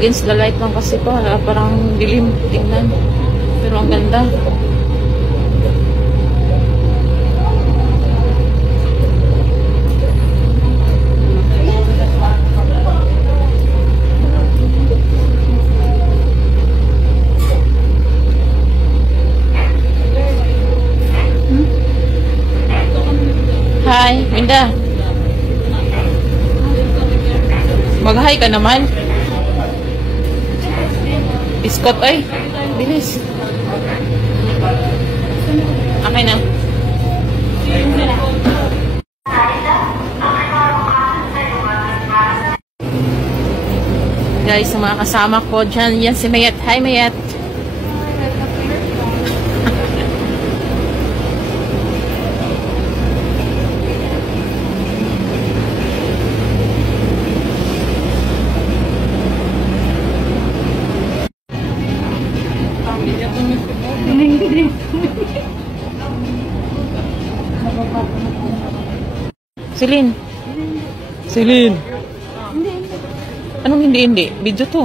against the light lang kasi to. Parang dilim tingnan. Pero ang ganda. Hi, Minda. Mag-hi ka naman. Biskot, ay. Bilis. Okay na. Guys, mga kasama ko dyan. Yan si Mayet. Hi, Mayet. Celine. Celine. Anong hindi? Video to.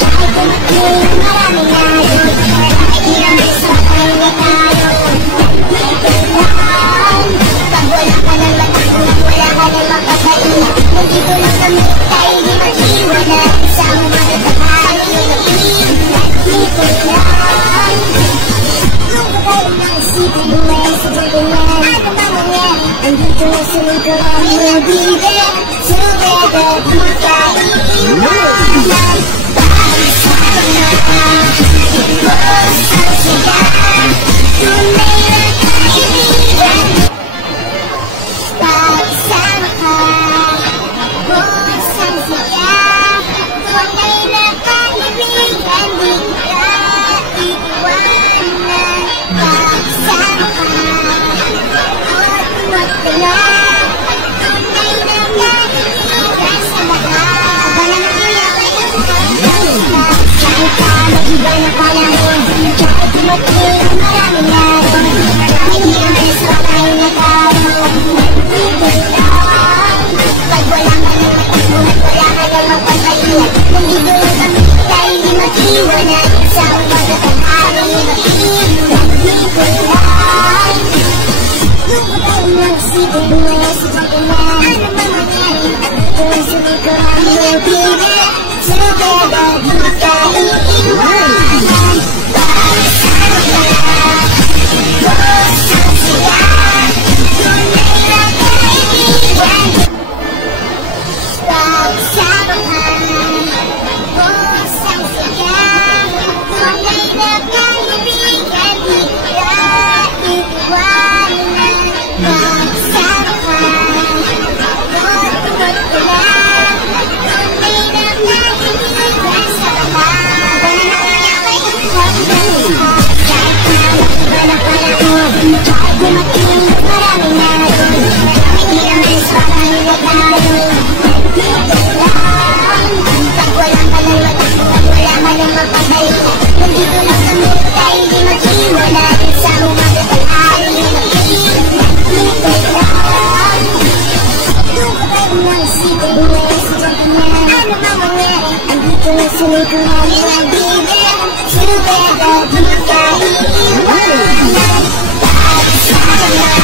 Kahit dumating, maraming ngayon. Ilang beses patay na tayo. Pag wala ka ng matakot, wala ka ng mapapaiyak. Nandito lang kami, tayo di mag-iwanan. Isang magtatahali ng iib, nandito lang. Kung kagaling ng isipin mo ay sa ganyan, ano ba mangyari? Andito na sa lingkuran ng bibig. Together, di tayo iiwanan. Pagsama na, bukos ang siya. Tunay na kaibigan. Pagsama ka, bukos ang siya. Tunay na kaibigan, di ka iiwanan. Pagsama ka, huwag ka na. Tunay na kaibigan sa lahat. Wala na iyak ay saan ka, mag-iba na panahon. Kahit dumating, maraming naroon. Hindi naman sa tayo na tayo. Nandito lang. Pag wala ka ng matakot, wala ka ng mapapaiyak. Nandito lang kami, tayo di mag-iwanan. Sa magtatahali ng iib, nandito lang. Kung kagaling ng isipin mo ay sa ganyan, ano ba mangyari? Andito lang sa lingkuran ng bibig. Together, di tayo iiwanan. Pagsama ka, bukos ang siya. Tunay na kaibigan. Pagsama ka, bukos ang siya. Tunay na kaibigan, di ka iiwanan. Pagsama ka, huwag ka na. Tunay na kaibigan sa lahat. Wala na iyak ay kahit na mag-iba na panahon. Kahit dumating, maraming naroon. Hindi naman sa tayo na tayo. Nandito lang. Pag wala ka ng matakot, wala ka ng mapapaiyak. Nandito lang kami, tayo di mag-iwanan. Sa magtatahali ng iib, nandito lang. Kung kagaling ng isipin mo ay sa ganyan, ano ba mangyari? Andito na sa lingkuran ng bibig. Together, di tayo iiwanan. Pagsama